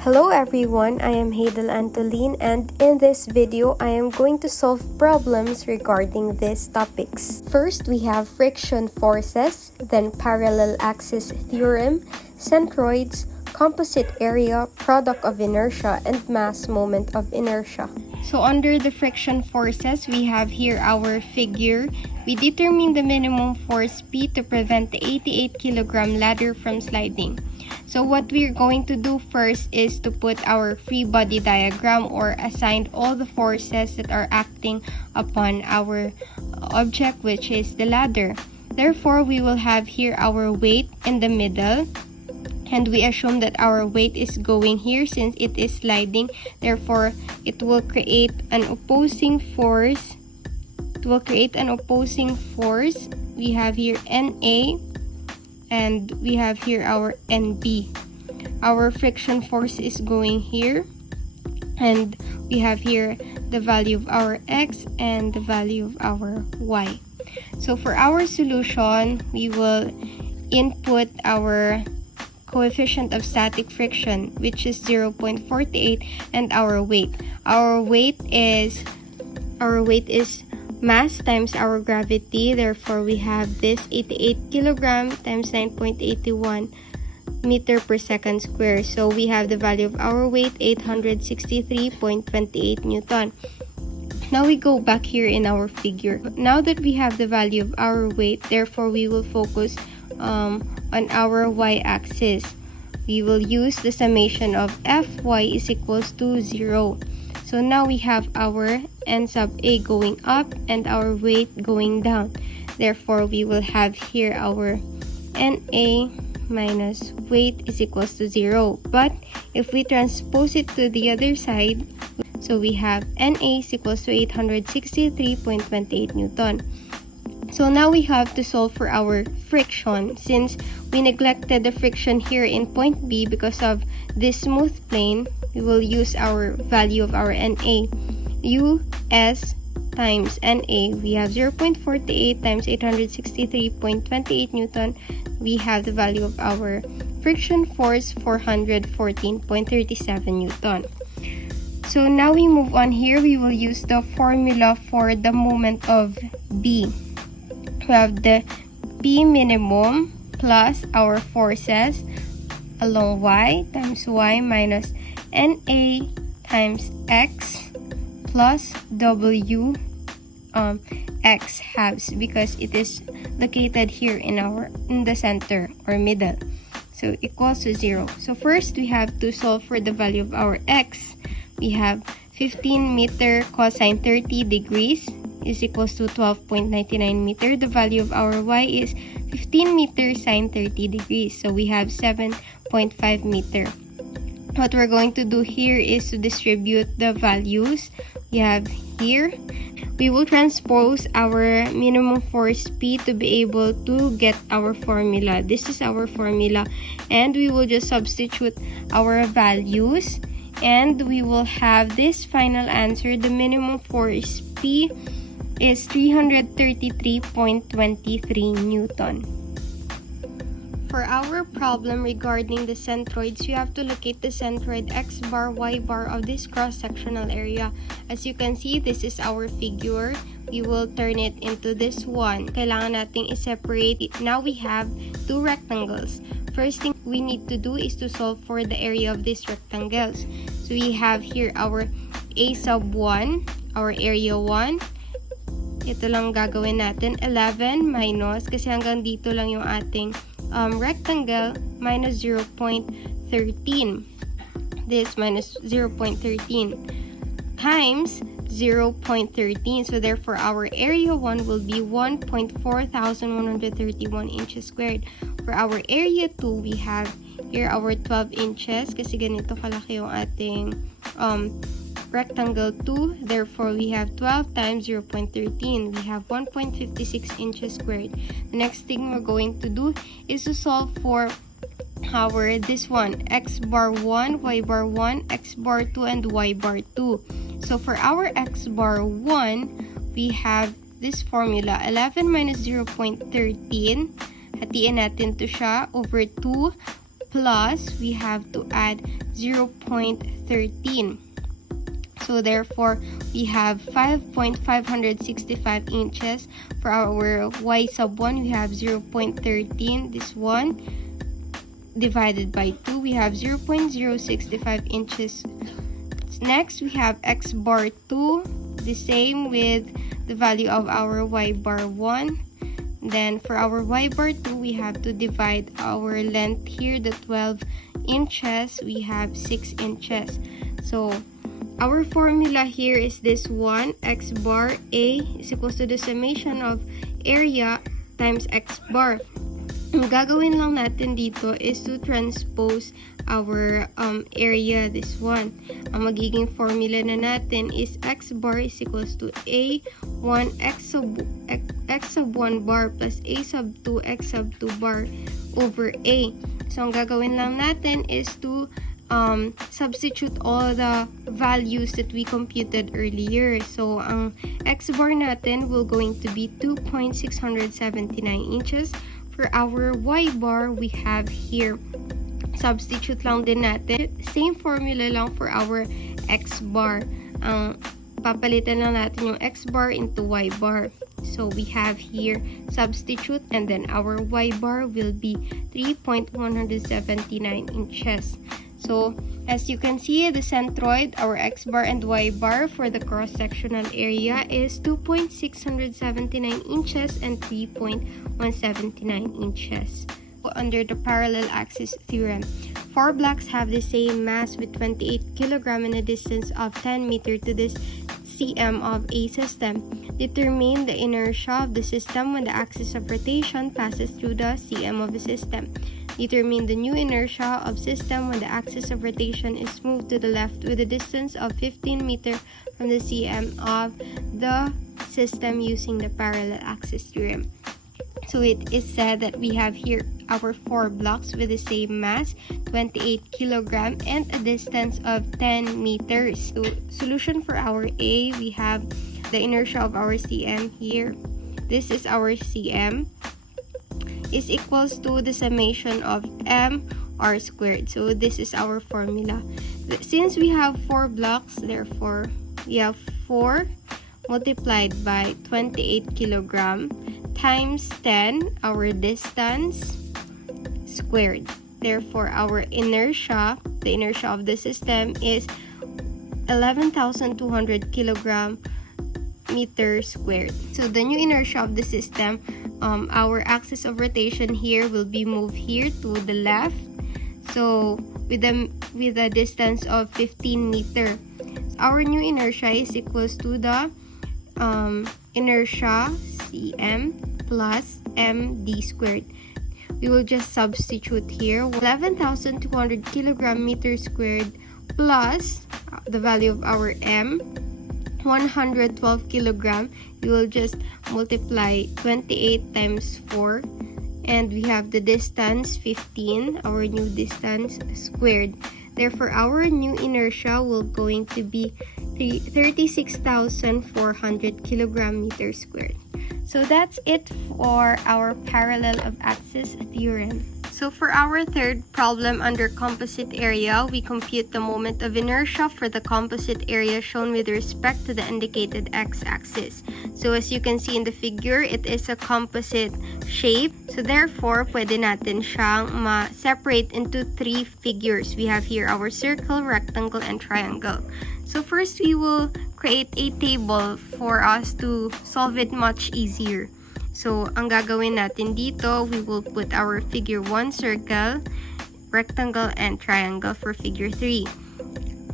Hello everyone, I am Haydel Antolin, and in this video, I am going to solve problems regarding these topics. First, we have friction forces, then parallel axis theorem, centroids, composite area, product of inertia, and mass moment of inertia. So under the friction forces, we have here our figure. We determine the minimum force P to prevent the 88 kilogram ladder from sliding. So what we're going to do first is to put our free body diagram or assign all the forces that are acting upon our object, which is the ladder. Therefore, we will have here our weight in the middle. And we assume that our weight is going here since it is sliding. Therefore, it will create an opposing force. We have here NA and we have here our NB. Our friction force is going here. And we have here the value of our X and the value of our Y. So for our solution, we will input our coefficient of static friction, which is 0.48, and our weight. Our weight is mass times our gravity. Therefore, we have this 88 kilogram times 9.81 meter per second square. So we have the value of our weight, 863.28 Newton. Now we go back here in our figure. Now that we have the value of our weight, therefore we will focus on our y-axis. We will use the summation of Fy is equals to 0. So now we have our N sub A going up and our weight going down. Therefore, we will have here our NA minus weight is equals to 0. But if we transpose it to the other side, so we have NA is equals to 863.28 Newton. So now we have to solve for our friction. Since we neglected the friction here in point B because of this smooth plane, we will use our value of our NA. US times NA, we have 0.48 times 863.28 Newton. We have the value of our friction force, 414.37 Newton. So now we move on here. We will use the formula for the moment of B. We have the P minimum plus our forces along Y times Y minus NA times X plus W X halves, because it is located here in the center or middle. So equals to 0. So first we have to solve for the value of our X. We have 15 meter cosine 30 degrees is equals to 12.99 meter. The value of our Y is 15 meter sine 30 degrees. So we have 7.5 meter. What we're going to do here is to distribute the values. We have here, we will transpose our minimum force P to be able to get our formula. This is our formula, and we will just substitute our values, and we will have this final answer. The minimum force P is 333.23 Newton. For our problem regarding the centroids, you have to locate the centroid X bar, Y bar of this cross-sectional area. As you can see, this is our figure. We will turn it into this one. Kailangan nating i-separate it. Now we have two rectangles. First thing we need to do is to solve for the area of these rectangles. So we have here our A sub 1, our area 1. Ito lang gagawin natin, 11 minus, kasi hanggang dito lang yung ating rectangle, minus 0.13. This minus 0.13 times 0.13. So therefore, our area 1 will be 1.4131 inches squared. For our area 2, we have here our 12 inches, kasi ganito kalaki yung ating rectangle 2. Therefore, we have 12 times 0.13. We have 1.56 inches squared. The next thing we're going to do is to solve for our this one, X bar 1, Y bar 1, X bar 2, and Y bar 2. So for our X bar 1, we have this formula, 11 minus 0.13. Hatiin natin to siya over 2 plus we have to add 0.13. So therefore, we have 5.565 inches. For our y sub 1, we have 0.13. This one divided by 2, we have 0.065 inches. Next, we have x bar 2, the same with the value of our y bar 1. Then for our y bar 2, we have to divide our length here, the 12 inches, we have 6 inches. So our formula here is this one, x bar A is equals to the summation of area times x bar. Ang gagawin lang natin dito is to transpose our area, this one. Ang magiging formula na natin is x bar is equals to A1 x sub 1 bar plus A sub 2 x sub 2 bar over A. So ang gagawin lang natin is to substitute all the values that we computed earlier. So ang x bar natin will going to be 2.679 inches. For our y bar, we have here, substitute lang din natin, same formula lang for our x bar. Papalitan lang natin yung x bar into y bar. So we have here substitute, and then our y bar will be 3.179 inches. So as you can see, the centroid, our x bar and y bar for the cross-sectional area is 2.679 inches and 3.179 inches. Under the parallel axis theorem, 4 blocks have the same mass with 28 kg and a distance of 10 meter to this cm of a system. Determine the inertia of the system when the axis of rotation passes through the cm of the system. Determine the new inertia of system when the axis of rotation is moved to the left with a distance of 15 meter from the cm of the system using the parallel axis theorem. So it is said that we have here our 4 blocks with the same mass, 28 kg, and a distance of 10 meters. So solution for our A, we have the inertia of our cm here. This is our cm. Is equals to the summation of m r squared. So this is our formula. Since we have 4 blocks, therefore we have 4 multiplied by 28 kg times 10, our distance, squared. Therefore our inertia, the inertia of the system, is 11,200 kg meter squared. So the new inertia of the system, our axis of rotation here will be moved here to the left. So with a distance of 15 meter, our new inertia is equals to the inertia cm plus md squared. We will just substitute here 11,200 kg meter squared plus the value of our m, 112 kg. We will just multiply 28 times 4, and we have the distance 15, our new distance, squared. Therefore our new inertia will going to be 36,400 kg meter squared. So that's it for our parallel of axis theorem. So for our third problem under composite area, we compute the moment of inertia for the composite area shown with respect to the indicated x-axis. So as you can see in the figure, it is a composite shape. So therefore, pwede natin siyang ma-separate into 3 figures. We have here our circle, rectangle, and triangle. So first, we will create a table for us to solve it much easier. So, ang gagawin natin dito, we will put our figure 1 circle, rectangle, and triangle for figure 3.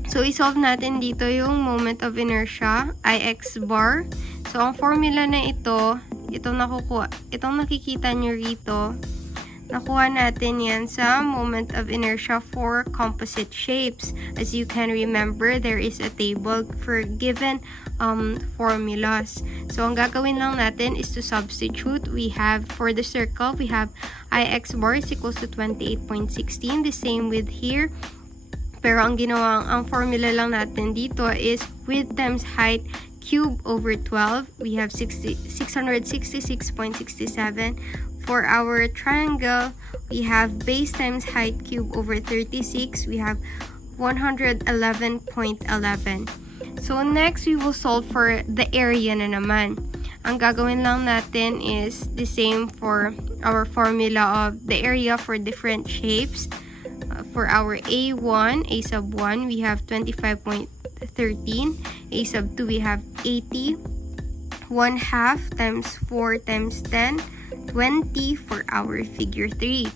So, isolve natin dito yung moment of inertia, Ix bar. So, ang formula na ito, itong nakikita nyo rito, nakuha natin yan sa moment of inertia for composite shapes. As you can remember, there is a table for given formulas. So, ang gagawin lang natin is to substitute. We have, for the circle, we have Ix bar is equals to 28.16. The same with here. Pero ang formula lang natin dito is width times height cube over 12. We have 666.67. For our triangle, we have base times height cube over 36. We have 111.11. So next, we will solve for the area na naman. Ang gagawin lang natin is the same for our formula of the area for different shapes. For our A1, A sub 1, we have 25.13. A sub 2, we have 80. 1/2 times 4 times 10, 20 for our figure 3.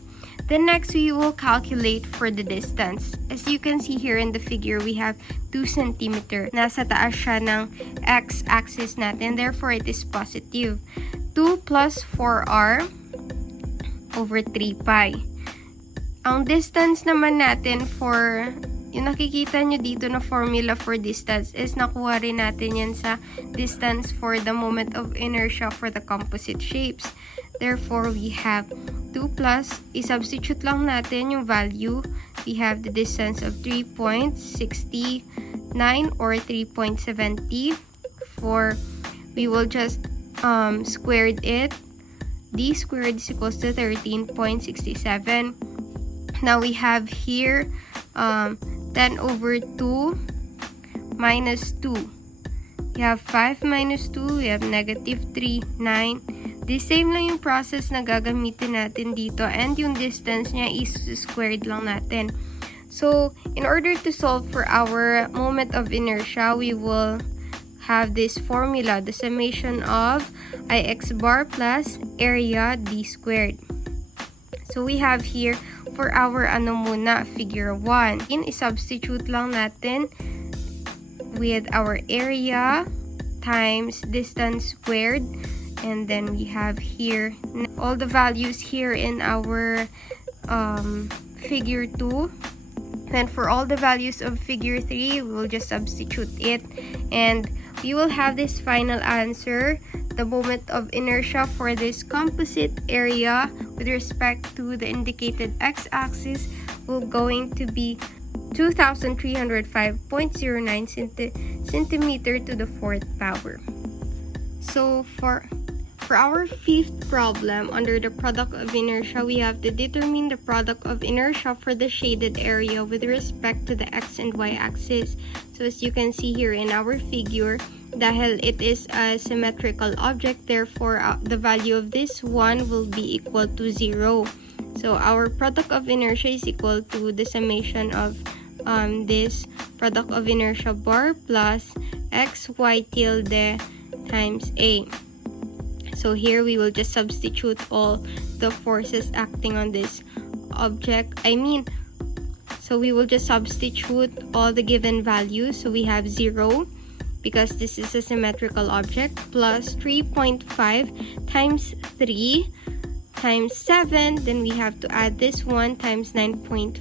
Then next, we will calculate for the distance. As you can see here in the figure, we have 2 cm. Nasa taas siya ng x-axis natin, therefore it is positive. 2 plus 4r over 3 pi. Ang distance naman natin for, yung nakikita nyo dito na formula for distance is nakuha rin natin yan sa distance for the moment of inertia for the composite shapes. Therefore, we have 2 plus, i-substitute lang natin yung value. We have the distance of 3.69 or 3.70. We will just squared it. D squared is equals to 13.67. Now we have here 10 over 2 minus 2. We have 5 minus 2. We have negative 3, 9. The same lang yung process na gagamitin natin dito. And yung distance niya is squared lang natin. So, in order to solve for our moment of inertia, we will have this formula, the summation of Ix bar plus area d squared. So, we have here for our figure 1. I-substitute lang natin with our area times distance squared. And then we have here all the values here in our figure 2. Then for all the values of figure 3, we will just substitute it. And we will have this final answer. The moment of inertia for this composite area with respect to the indicated x-axis will going to be 2,305.09 centimeter to the 4th power. So for our fifth problem, under the product of inertia, we have to determine the product of inertia for the shaded area with respect to the x and y axis. So as you can see here in our figure, dahil it is a symmetrical object, therefore the value of this one will be equal to 0. So our product of inertia is equal to the summation of this product of inertia bar plus x, y tilde times a. So here we will just substitute all the forces acting on this object. So we will just substitute all the given values. So we have 0 because this is a symmetrical object plus 3.5 times 3 times 7. Then we have to add this one times 9.5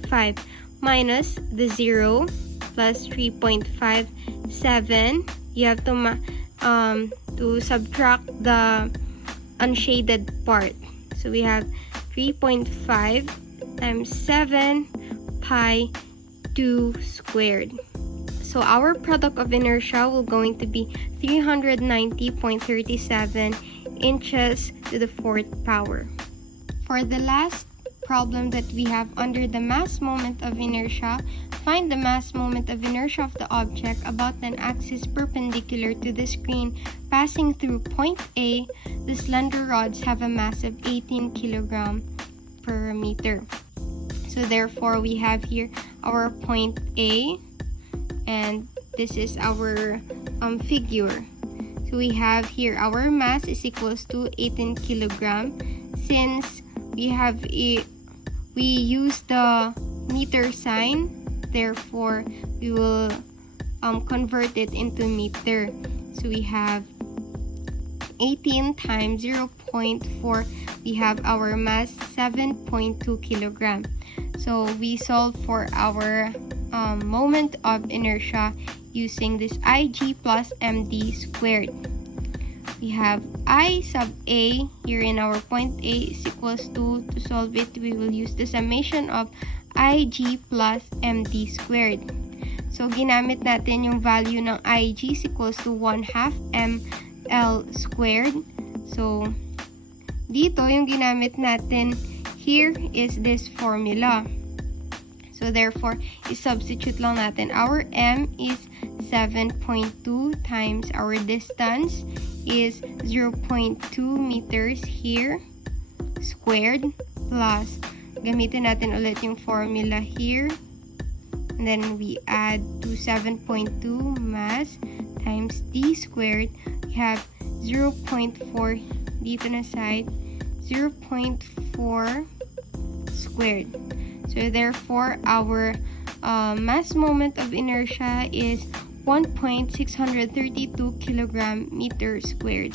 minus the 0 plus 3.57. You have to subtract the unshaded part. So we have 3.5 times 7 pi 2 squared. So our product of inertia will going to be 390.37 inches to the 4th power. For the last problem that we have under the mass moment of inertia, find the mass moment of inertia of the object about an axis perpendicular to the screen passing through point A. The slender rods have a mass of 18 kg per meter. So therefore, we have here our point A, and this is our figure. So we have here our mass is equals to 18 kg. Since we use the meter sign, therefore we will convert it into meter. So we have 18 times 0.4, we have our mass 7.2 kg. So we solve for our moment of inertia using this Ig plus md squared. We have I sub A here in our point A is equals to solve it, we will use the summation of Ig plus md squared. So ginamit natin yung value ng Ig is equals to 1/2 ml squared. So dito yung ginamit natin here is this formula. So therefore, i-substitute lang natin. Our M is 7.2 times our distance is 0.2 meters here squared plus, gamitin natin ulit yung formula here. And then we add to 7.2 mass times d squared. We have 0.4 dito na side, 0.4 squared. So therefore, our mass moment of inertia is 1.632 kilogram meter squared.